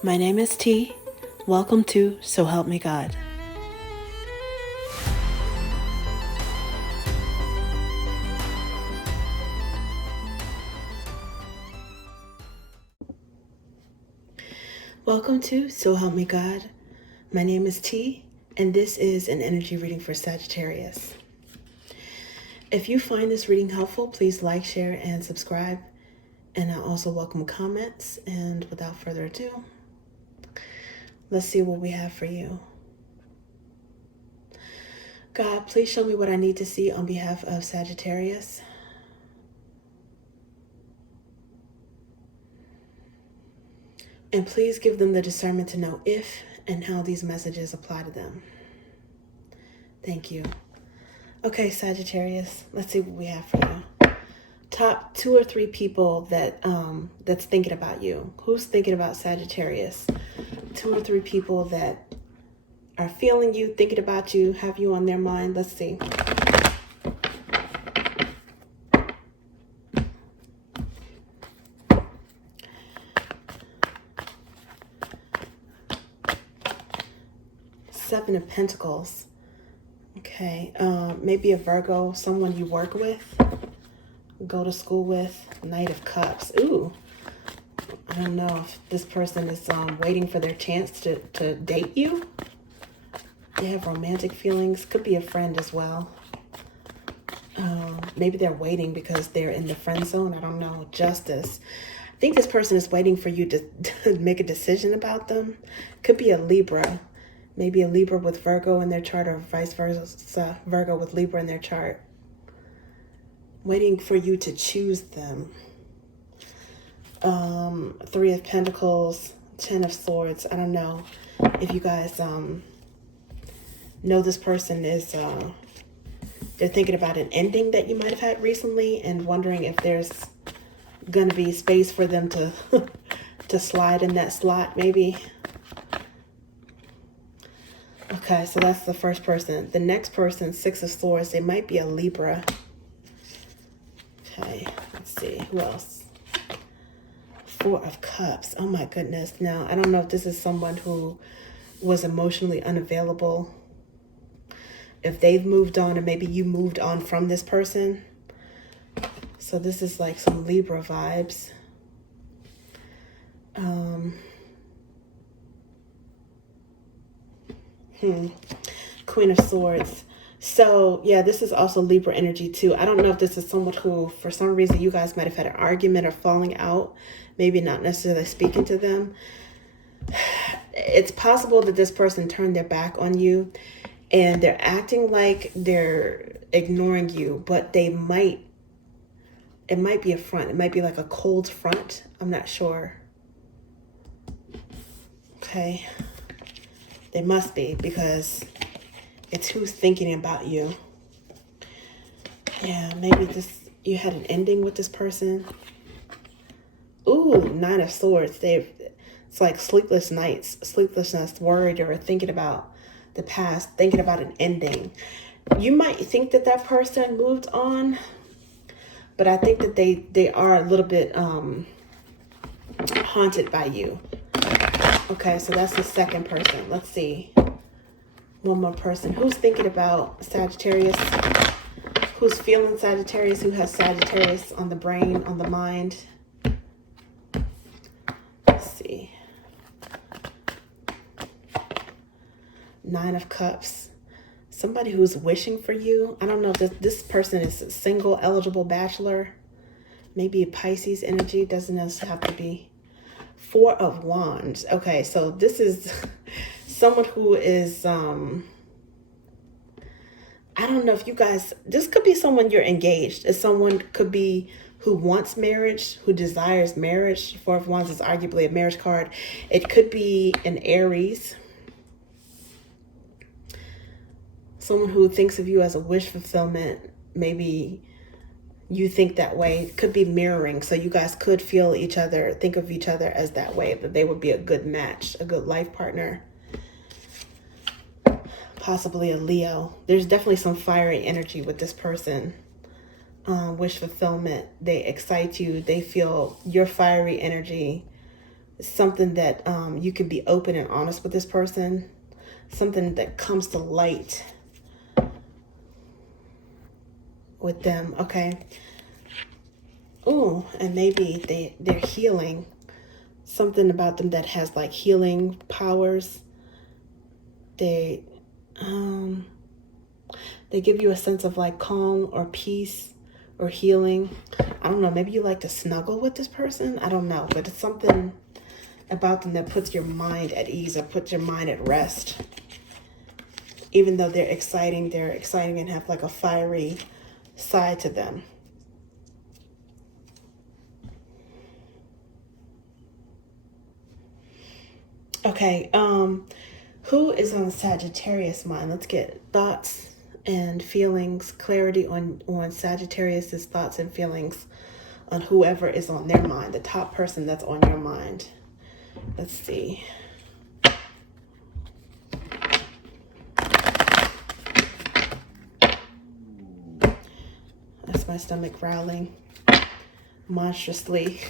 My name is T. Welcome to So Help Me God. Welcome to So Help Me God. My name is T, and this is an energy reading for Sagittarius. If you find this reading helpful, please like, share, and subscribe. And I also welcome comments. And without further ado, let's see what we have for you. God, please show me what I need to see on behalf of Sagittarius. And please give them the discernment to know if and how these messages apply to them. Thank you. Okay, Sagittarius, let's see what we have for you. Top 2 or 3 people that's thinking about you. Who's thinking about Sagittarius? 2 or 3 people that are feeling you, thinking about you, have you on their mind. Let's see. Seven of Pentacles. Okay, maybe a Virgo, someone you work with, go to school with. Knight of Cups. Ooh, I don't know if this person is waiting for their chance to date you. They have romantic feelings. Could be a friend as well. Maybe they're waiting because they're in the friend zone. I don't know. Justice. I think this person is waiting for you to make a decision about them. Could be a Libra. Maybe a Libra with Virgo in their chart, or vice versa, Virgo with Libra in their chart. Waiting for you to choose them. 3 of Pentacles, 10 of Swords. I don't know if you guys know this person is, they're thinking about an ending that you might have had recently and wondering if there's going to be space for them to, to slide in that slot maybe. Okay, so that's the first person. The next person, 6 of Swords, they might be a Libra. Okay, let's see, who else? 4 of Cups. Oh my goodness. Now, I don't know if this is someone who was emotionally unavailable. If they've moved on, or maybe you moved on from this person. So this is like some Libra vibes. Queen of Swords. So yeah, this is also Libra energy too. I don't know if this is someone who, for some reason, you guys might have had an argument or falling out. Maybe not necessarily speaking to them. It's possible that this person turned their back on you and they're acting like they're ignoring you, but it might be a front. It might be like a cold front. I'm not sure. Okay. They must be, because it's who's thinking about you. Yeah, maybe you had an ending with this person. Ooh, 9 of Swords. It's like sleepless nights, sleeplessness, worried, or thinking about the past, thinking about an ending. You might think that that person moved on, but I think that they are a little bit haunted by you. Okay, so that's the second person. Let's see. One more person. Who's thinking about Sagittarius? Who's feeling Sagittarius? Who has Sagittarius on the brain, on the mind? Let's see. 9 of Cups. Somebody who's wishing for you. I don't know if this person is a single, eligible bachelor. Maybe a Pisces energy. Doesn't necessarily have to be. 4 of Wands. Okay, so this is someone who is, I don't know if you guys, this could be someone you're engaged. It's someone could be who wants marriage, who desires marriage. 4 of Wands is arguably a marriage card. It could be an Aries. Someone who thinks of you as a wish fulfillment. Maybe you think that way. It could be mirroring. So you guys could feel each other, think of each other as that way, that they would be a good match, a good life partner. Possibly a Leo. There's definitely some fiery energy with this person. Wish fulfillment. They excite you. They feel your fiery energy something that you can be open and honest with this person, something that comes to light with them. Okay. Ooh, and maybe they're healing. Something about them that has like healing powers. They give you a sense of like calm or peace or healing. I don't know, maybe you like to snuggle with this person. I don't know, but it's something about them that puts your mind at ease or puts your mind at rest. Even though they're exciting and have like a fiery side to them. Okay, who is on Sagittarius mind? Let's get thoughts and feelings, clarity on Sagittarius's thoughts and feelings on whoever is on their mind, the top person that's on your mind. Let's see. That's my stomach growling monstrously.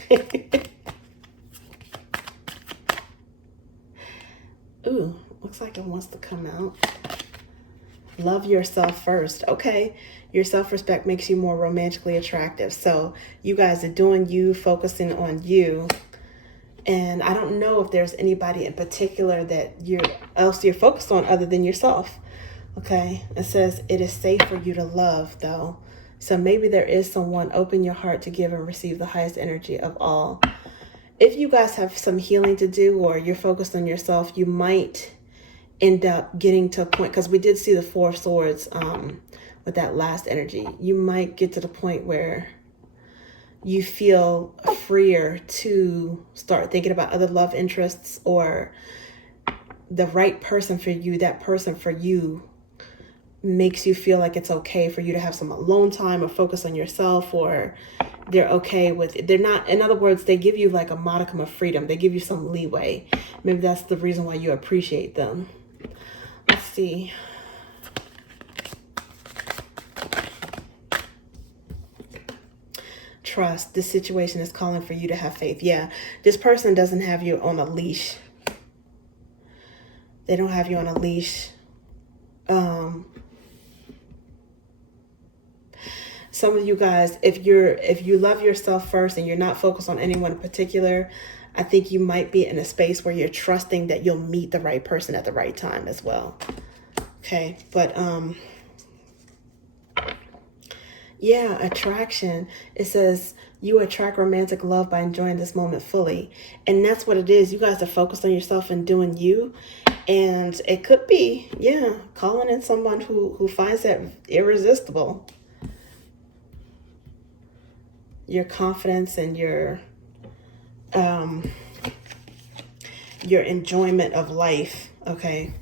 Ooh, looks like it wants to come out. Love yourself first. Okay, your self-respect makes you more romantically attractive. So you guys are doing you, focusing on you. And I don't know if there's anybody in particular that you're focused on other than yourself. Okay, it says it is safe for you to love, though. So maybe there is someone. Open your heart to give and receive the highest energy of all. If you guys have some healing to do or you're focused on yourself, you might end up getting to a point, because we did see the Four of Swords with that last energy. You might get to the point where you feel freer to start thinking about other love interests or the right person for you. That person for you makes you feel like it's okay for you to have some alone time or focus on yourself, or they're okay with it. They're not, in other words, they give you like a modicum of freedom. They give you some leeway. Maybe that's the reason why you appreciate them. Let's see. Trust. This situation is calling for you to have faith. Yeah, this person doesn't have you on a leash. They don't have you on a leash. Some of you guys, if you love yourself first and you're not focused on anyone in particular, I think you might be in a space where you're trusting that you'll meet the right person at the right time as well. Okay, but yeah, attraction. It says you attract romantic love by enjoying this moment fully. And that's what it is. You guys are focused on yourself and doing you. And it could be, yeah, calling in someone who finds that irresistible. Your confidence and your enjoyment of life, okay?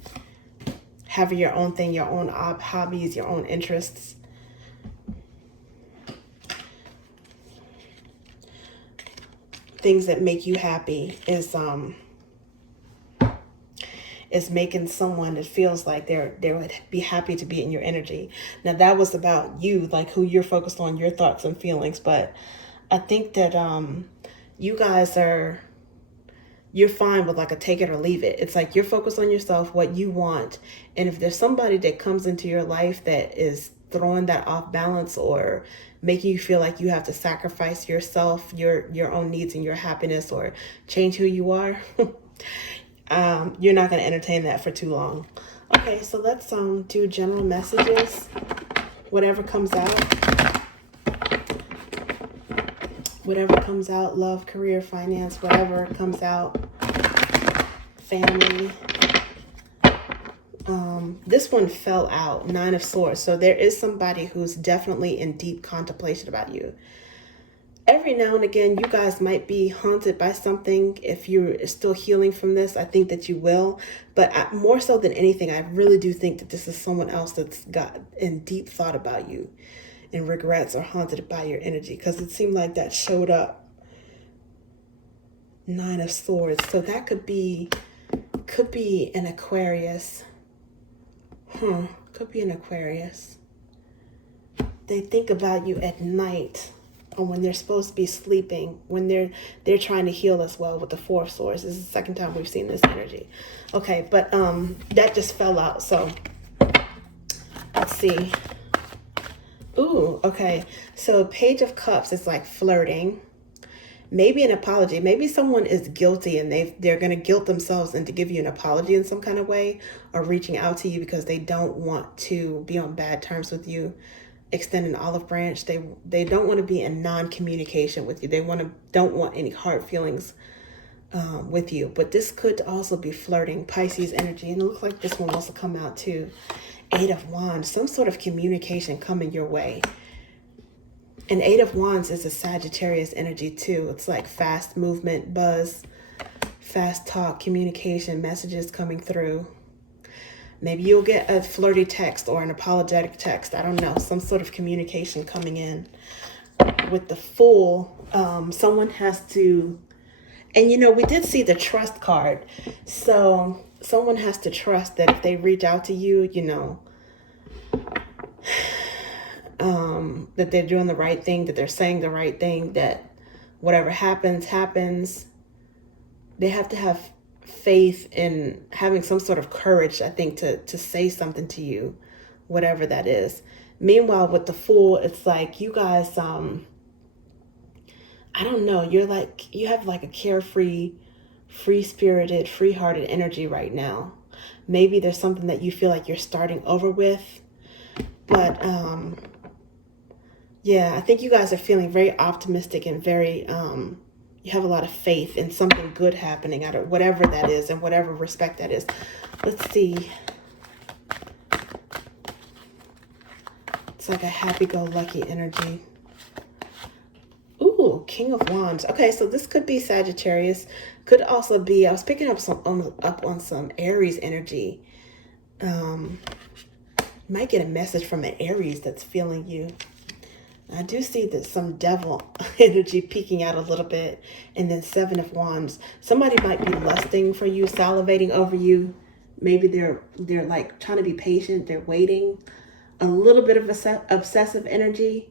Having your own thing, your own hobbies, your own interests. Things that make you happy is making someone that feels like they would be happy to be in your energy. Now that was about you, like who you're focused on, your thoughts and feelings. But I think that you guys you're fine with like a take it or leave it. It's like you're focused on yourself, what you want. And if there's somebody that comes into your life that is throwing that off balance or making you feel like you have to sacrifice yourself, your own needs and your happiness, or change who you are, you're not going to entertain that for too long. Okay, so let's do general messages. Whatever comes out. Whatever comes out, love, career, finance, whatever comes out, family. This one fell out, Nine of Swords. So there is somebody who's definitely in deep contemplation about you. Every now and again, you guys might be haunted by something. If you're still healing from this, I think that you will. But more so than anything, I really do think that this is someone else that's got in deep thought about you and regrets or haunted by your energy, because it seemed like that showed up. Nine of Swords. So that could be an Aquarius. Could be an Aquarius. They think about you at night. or when they're supposed to be sleeping, when they're trying to heal as well with the Four of Swords. This is the second time we've seen this energy. Okay, but that just fell out. So let's see. Ooh, okay. So Page of Cups is like flirting. Maybe an apology. Maybe someone is guilty and they're going to guilt themselves into give you an apology in some kind of way, or reaching out to you because they don't want to be on bad terms with you. Extend an olive branch. They don't want to be in non-communication with you. They don't want any hard feelings with you. But this could also be flirting, Pisces energy. And it looks like this one wants to come out too. 8 of Wands, some sort of communication coming your way. And 8 of Wands is a Sagittarius energy too. It's like fast movement, buzz, fast talk, communication, messages coming through. Maybe you'll get a flirty text or an apologetic text. I don't know, some sort of communication coming in. With the Fool, someone has to, and you know, we did see the trust card. So someone has to trust that if they reach out to you, you know, that they're doing the right thing, that they're saying the right thing, that whatever happens. They have to have faith in having some sort of courage, I think, to say something to you, whatever that is. Meanwhile, with the Fool, it's like you guys, I don't know, you have like a carefree, free-spirited, free-hearted energy right now. Maybe there's something that you feel like you're starting over with, but yeah, I think you guys are feeling very optimistic and very, you have a lot of faith in something good happening out of whatever that is, and whatever respect that is. Let's see. It's like a happy-go-lucky energy. Ooh, King of Wands. Okay, so this could be Sagittarius. Could also be, I was picking up on some Aries energy. You might get a message from an Aries that's feeling you. I do see that some devil energy peeking out a little bit. And then 7 of Wands. Somebody might be lusting for you, salivating over you. Maybe they're like trying to be patient. They're waiting. A little bit of obsessive energy.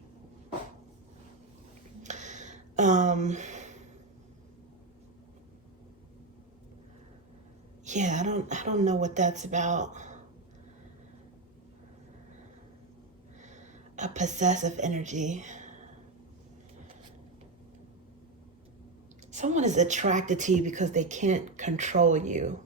Yeah, I don't know what that's about. A possessive energy. Someone is attracted to you because they can't control you.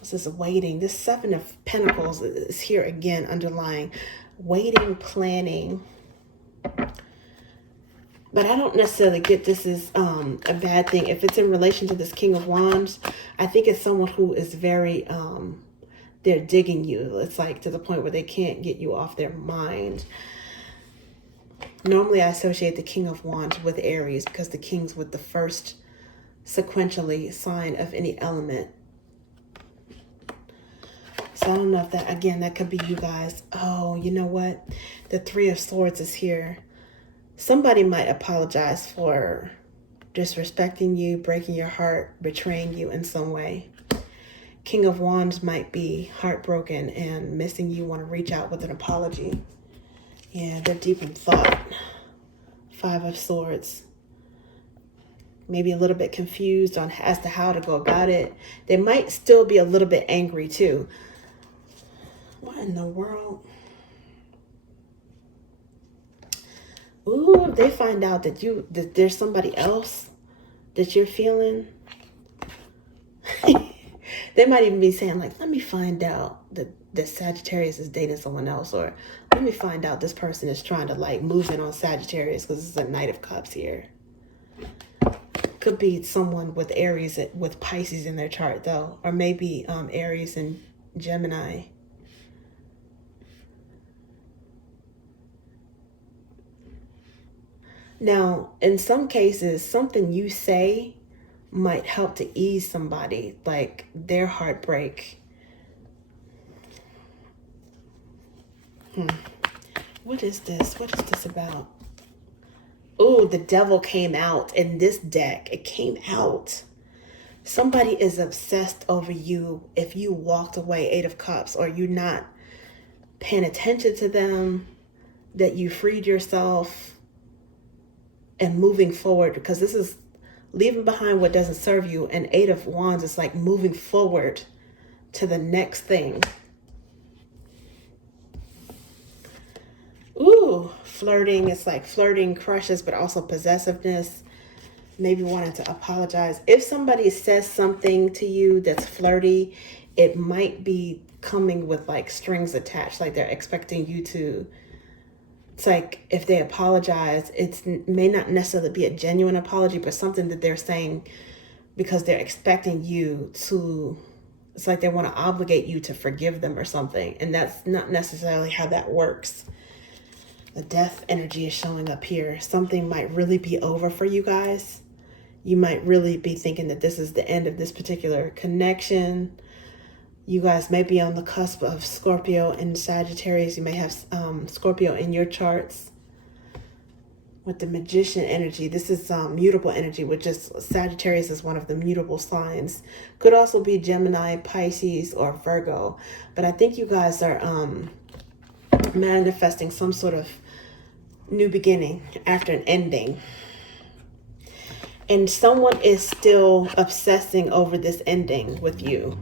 This is waiting. This 7 of Pentacles is here again, underlying. Waiting, planning. But I don't necessarily get this is a bad thing. If it's in relation to this King of Wands, I think it's someone who is very, they're digging you. It's like to the point where they can't get you off their mind. Normally I associate the King of Wands with Aries because the King's with the first sequentially sign of any element. So I don't know if that, again, that could be you guys. Oh, you know what? The 3 of Swords is here. Somebody might apologize for disrespecting you, breaking your heart, betraying you in some way. King of Wands might be heartbroken and missing you, want to reach out with an apology. Yeah, they're deep in thought. 5 of Swords. Maybe a little bit confused as to how to go about it. They might still be a little bit angry too. What in the world? Ooh, if they find out that there's somebody else that you're feeling. They might even be saying like, let me find out that Sagittarius is dating someone else, or let me find out this person is trying to like move in on Sagittarius because this is a Knight of Cups here. Could be someone with Aries, with Pisces in their chart though, or maybe Aries and Gemini. Now, in some cases, something you say might help to ease somebody, like their heartbreak. What is this? What is this about? Oh, the Devil came out in this deck. It came out. Somebody is obsessed over you if you walked away, 8 of Cups, or you're not paying attention to them, that you freed yourself and moving forward, because this is leaving behind what doesn't serve you. And 8 of Wands is like moving forward to the next thing. Ooh, flirting. It's like flirting, crushes, but also possessiveness. Maybe wanting to apologize. If somebody says something to you that's flirty, it might be coming with like strings attached. Like they're expecting you to, it's like if they apologize, it may not necessarily be a genuine apology, but something that they're saying because they're expecting you to, it's like they want to obligate you to forgive them or something. And that's not necessarily how that works. The death energy is showing up here. Something might really be over for you guys. You might really be thinking that this is the end of this particular connection. You guys may be on the cusp of Scorpio and Sagittarius. You may have Scorpio in your charts. With the Magician energy, this is mutable energy, which is Sagittarius is one of the mutable signs. Could also be Gemini, Pisces, or Virgo. But I think you guys are manifesting some sort of new beginning after an ending. And someone is still obsessing over this ending with you.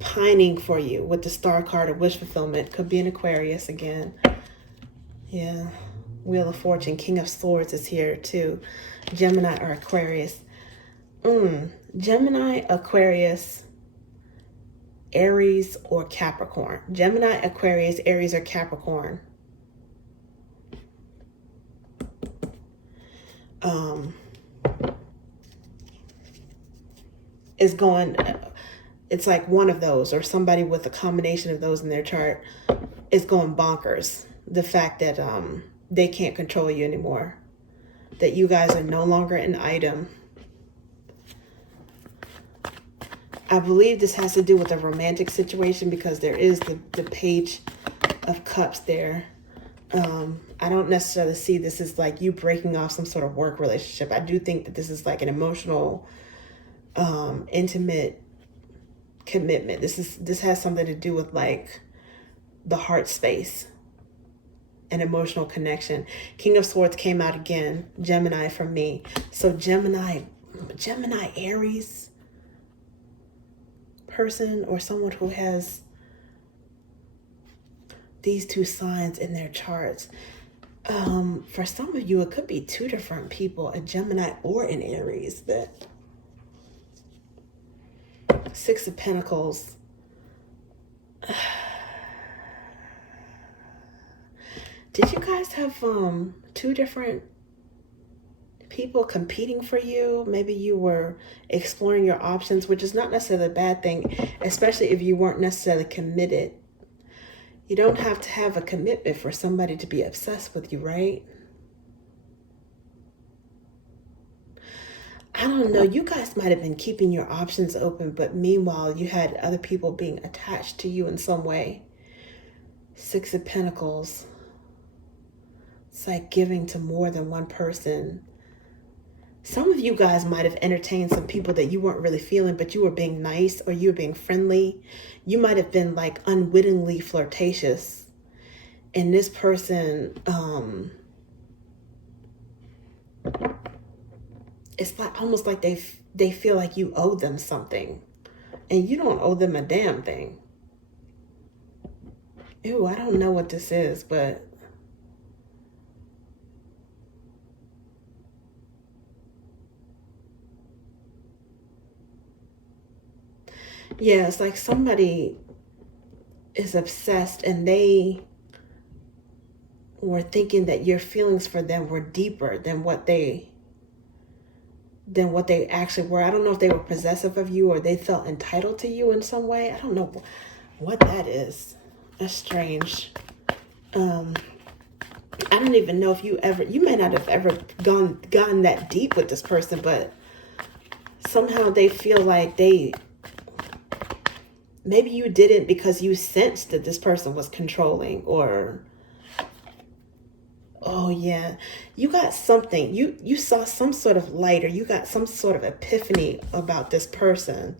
Pining for you with the Star card of wish fulfillment. Could be an Aquarius again. Yeah. Wheel of Fortune, King of Swords is here too. Gemini or Aquarius. Gemini, Aquarius, Aries, or Capricorn. Gemini, Aquarius, Aries, or Capricorn. Is going, it's like one of those, or somebody with a combination of those in their chart is going bonkers. The fact that they can't control you anymore, that you guys are no longer an item. I believe this has to do with a romantic situation, because there is the Page of Cups there. I don't necessarily see this as like you breaking off some sort of work relationship. I do think that this is like an emotional, intimate commitment. This has something to do with like the heart space, an emotional connection. King of Swords came out again. Gemini for me. So Gemini, Aries person, or someone who has these two signs in their charts. For some of you, it could be 2 different people, a Gemini or an Aries. That 6 of Pentacles. Did you guys have 2 different people competing for you? Maybe you were exploring your options, which is not necessarily a bad thing, especially if you weren't necessarily committed. You don't have to have a commitment for somebody to be obsessed with you, right? I don't know. You guys might have been keeping your options open, but meanwhile, you had other people being attached to you in some way. 6 of Pentacles. It's like giving to more than one person. Some of you guys might have entertained some people that you weren't really feeling, but you were being nice, or you were being friendly. You might have been like unwittingly flirtatious. And this person, it's like almost like they feel like you owe them something, and you don't owe them a damn thing. Ew, I don't know what this is, but yeah, it's like somebody is obsessed, and they were thinking that your feelings for them were deeper than what they actually were. I don't know if they were possessive of you, or they felt entitled to you in some way. I don't know what that is. That's strange. I don't even know if you may not have ever gone that deep with this person, but somehow they feel like maybe you didn't because you sensed that this person was controlling, or, oh yeah, you got something, you saw some sort of light, or you got some sort of epiphany about this person.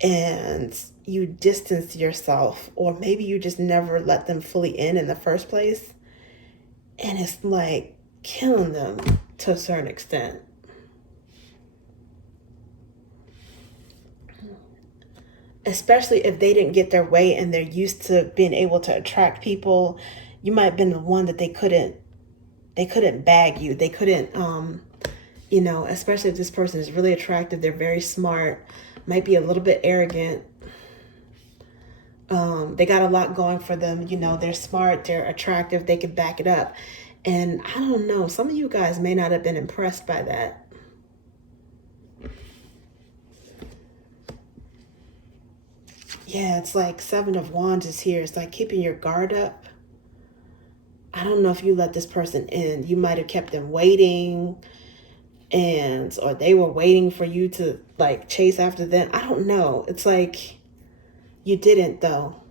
and you distance yourself, or maybe you just never let them fully in the first place, and it's like killing them to a certain extent. Especially if they didn't get their way and they're used to being able to attract people. You might have been the one that they couldn't bag you. They couldn't, you know, especially if this person is really attractive, they're very smart, might be a little bit arrogant. They got a lot going for them. You know, they're smart, they're attractive, they can back it up. And I don't know, some of you guys may not have been impressed by that. Yeah, it's like Seven of Wands is here. It's like keeping your guard up. I don't know if you let this person in. You might have kept them waiting, or they were waiting for you to like chase after them. I don't know. It's like you didn't though.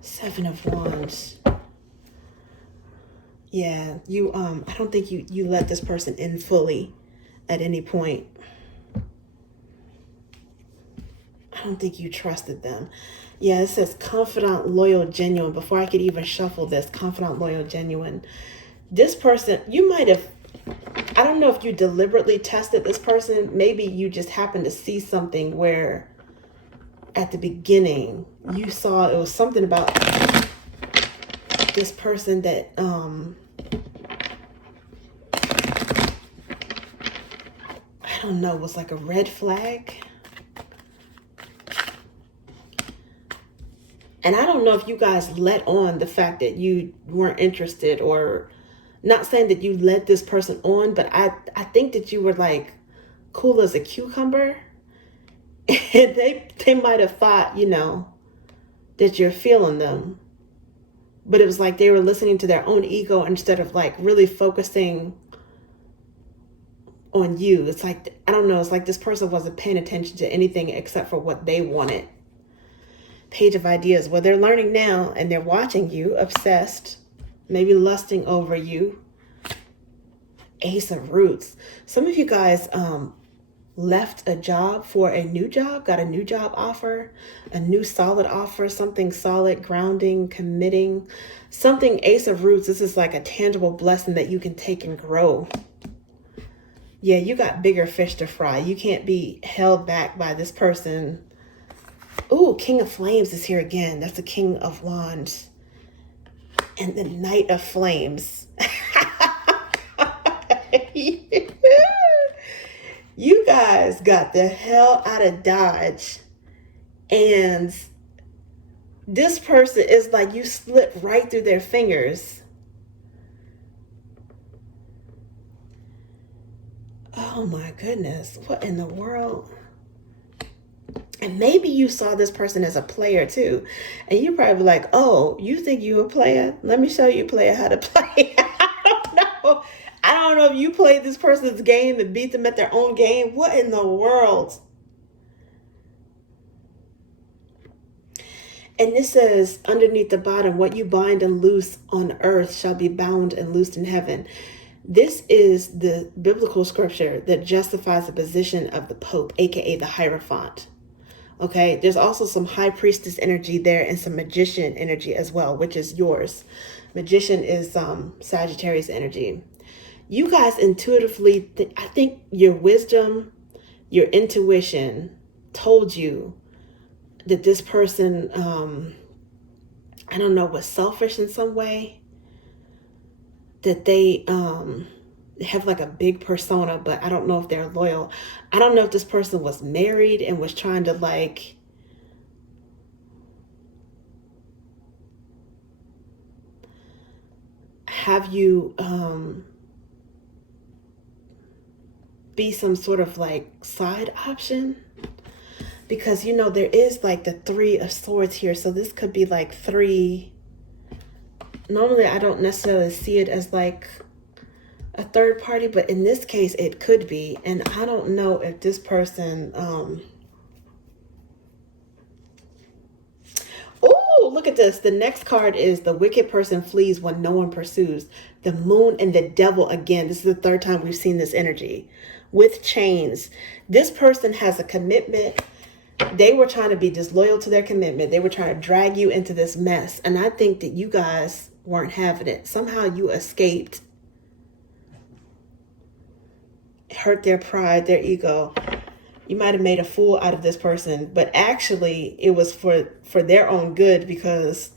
Seven of Wands. Yeah, you I don't think you let this person in fully at any point. I don't think you trusted them. Yeah, it says confidant, loyal, genuine. Before I could even shuffle this, confidant, loyal, genuine. This person, you might have, I don't know if you deliberately tested this person. Maybe you just happened to see something where at the beginning you saw it was something about this person that I don't know, was like a red flag. And I don't know if you guys let on the fact that you weren't interested, or not saying that you led this person on, but I think that you were like cool as a cucumber. And they might have thought, you know, that you're feeling them. But it was like they were listening to their own ego instead of like really focusing on you. It's like, I don't know, it's like this person wasn't paying attention to anything except for what they wanted. Page of Ideas. Well, they're learning now and they're watching you, obsessed, maybe lusting over you. Ace of Roots. Some of you guys left a job for a new job, got a new job offer, a new solid offer, something solid, grounding, committing, something. Ace of Roots. This is like a tangible blessing that you can take and grow. Yeah, you got bigger fish to fry. You can't be held back by this person. Ooh, King of Flames is here again. That's the King of Wands. And the Knight of Flames. You guys got the hell out of Dodge. And this person is like you slipped right through their fingers. Oh my goodness. What in the world? And maybe you saw this person as a player too. And you're probably like, oh, you think you a player? Let me show you, player, how to play. I don't know if you played this person's game and beat them at their own game. What in the world? And this says underneath the bottom, what you bind and loose on earth shall be bound and loosed in heaven. This is the biblical scripture that justifies the position of the Pope, aka the Hierophant. Okay, there's also some high priestess energy there and some magician energy as well, which is yours. Magician is Sagittarius energy. You guys intuitively, I think your wisdom, your intuition told you that this person, I don't know, was selfish in some way. That they have like a big persona, but I don't know if they're loyal. I don't know if this person was married and was trying to like have you be some sort of like side option, because you know there is like the Three of Swords here, so this could be like three. Normally I don't necessarily see it as like a third party, but in this case it could be. And I don't know if this person oh, look at this. The next card is the wicked person flees when no one pursues. The Moon and the Devil again. This is the third time we've seen this energy with chains. This person has a commitment. They were trying to be disloyal to their commitment. They were trying to drag you into this mess. And I think that you guys weren't having it. Somehow you escaped, hurt their pride, their ego. You might have made a fool out of this person, but actually it was for their own good, because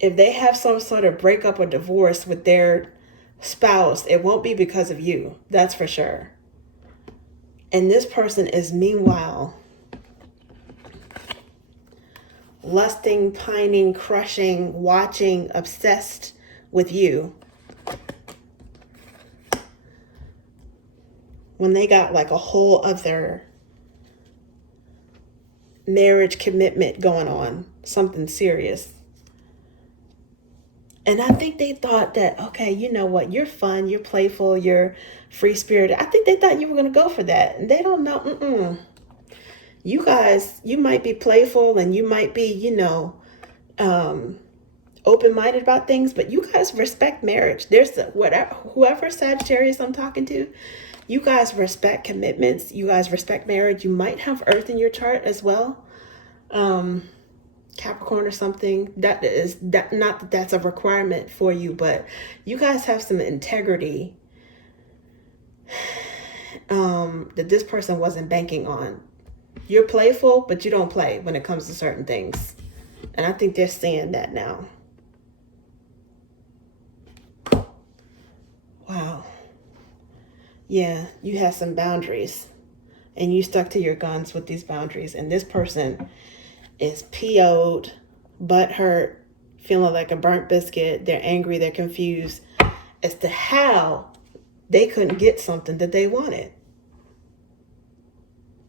if they have some sort of breakup or divorce with their spouse, it won't be because of you. That's for sure. And this person is meanwhile lusting, pining, crushing, watching, obsessed with you, when they got like a whole other marriage commitment going on, something serious. And I think they thought that, okay, you know what, you're fun, you're playful, you're free-spirited. I think they thought you were going to go for that. And they don't know. You guys, you might be playful and you might be, open-minded about things, but you guys respect marriage. There's whoever Sagittarius I'm talking to, you guys respect commitments. You guys respect marriage. You might have Earth in your chart as well. Capricorn or something. Not that that's a requirement for you, but you guys have some integrity that this person wasn't banking on. You're playful, but you don't play when it comes to certain things. And I think they're seeing that now. Wow. Yeah, you had some boundaries and you stuck to your guns with these boundaries. And this person is PO'd, butthurt, feeling like a burnt biscuit. They're angry, they're confused as to how they couldn't get something that they wanted.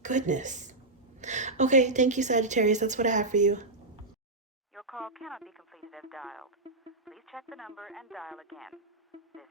Goodness. Okay, thank you, Sagittarius. That's what I have for you. Your call cannot be completed as dialed. Please check the number and dial again. This